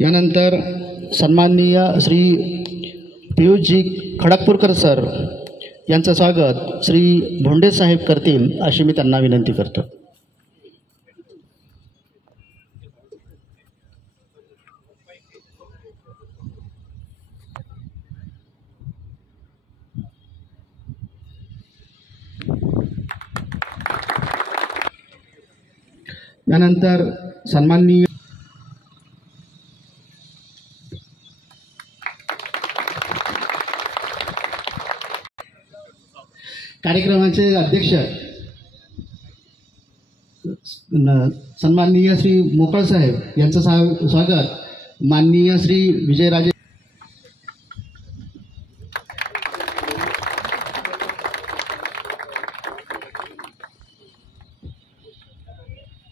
यानंतर सन्माननीय श्री पियुषजी खडकपूरकर सर यांचं स्वागत श्री भोंडे साहेब करतील अशी मी त्यांना विनंती करतो. यानंतर सन्माननीय कार्यक्रमाचे अध्यक्ष सन्माननीय श्री मोकळ साहेब यांचं स्वागत माननीय श्री विजयराजे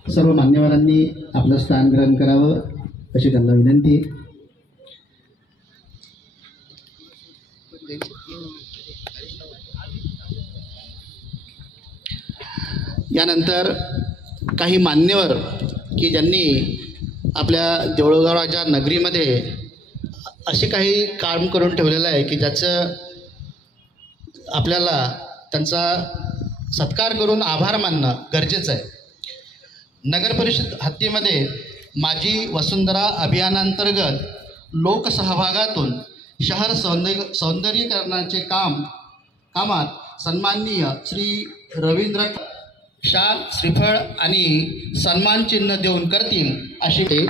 सर्व मान्यवरांनी आपलं स्थान ग्रहण करावं अशी त्यांना विनंती. यानंतर काही मान्यवर की ज्यांनी आपल्या देऊळगावच्या नगरीमध्ये असे काही काम करून ठेवलेलं आहे की ज्याचं आपल्याला त्यांचा सत्कार करून आभार मानणं गरजेचं आहे. नगर परिषद हद्दीमध्ये माझी वसुंधरा अभियानांतर्गत लोकसहभागातून शहर सौंदर्यीकरणाचे कामात सन्माननीय श्री रवींद्र शाल श्रीफळ आणि सन्मान चिन्ह देऊन करतील अशी ते.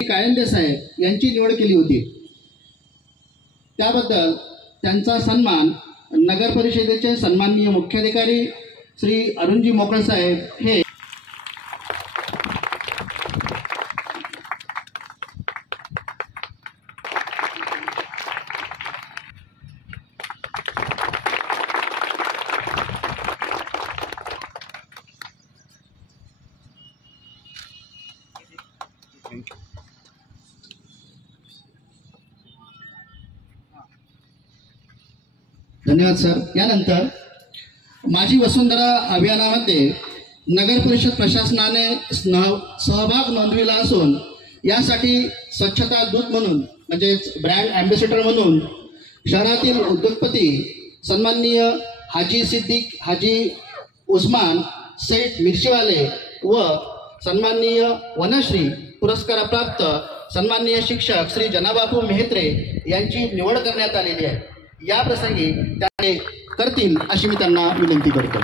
कायंदे साहेब यांची निवड केली होती. त्याबद्दल त्यांचा सन्मान नगर परिषदेचे सन्माननीय मुख्याधिकारी श्री अरुणजी मोकळ साहेब हे धन्यवाद सर. यानंतर माझी वसुंधरा अभियानामध्ये नगर परिषद प्रशासनाने सहभाग नोंदविला असून यासाठी स्वच्छता दूत म्हणून म्हणजेच ब्रँड ॲम्बेसेडर म्हणून शहरातील उद्योगपती सन्माननीय हाजी सिद्दीक हाजी उस्मान सेठ मिरचीवाले व सन्माननीय वनश्री पुरस्कारप्राप्त सन्माननीय शिक्षक श्री जनाबापू मेहत्रे यांची निवड करण्यात आलेली आहे. या प्रसंगी त्या करतील अशी मी त्यांना विनंती करतो.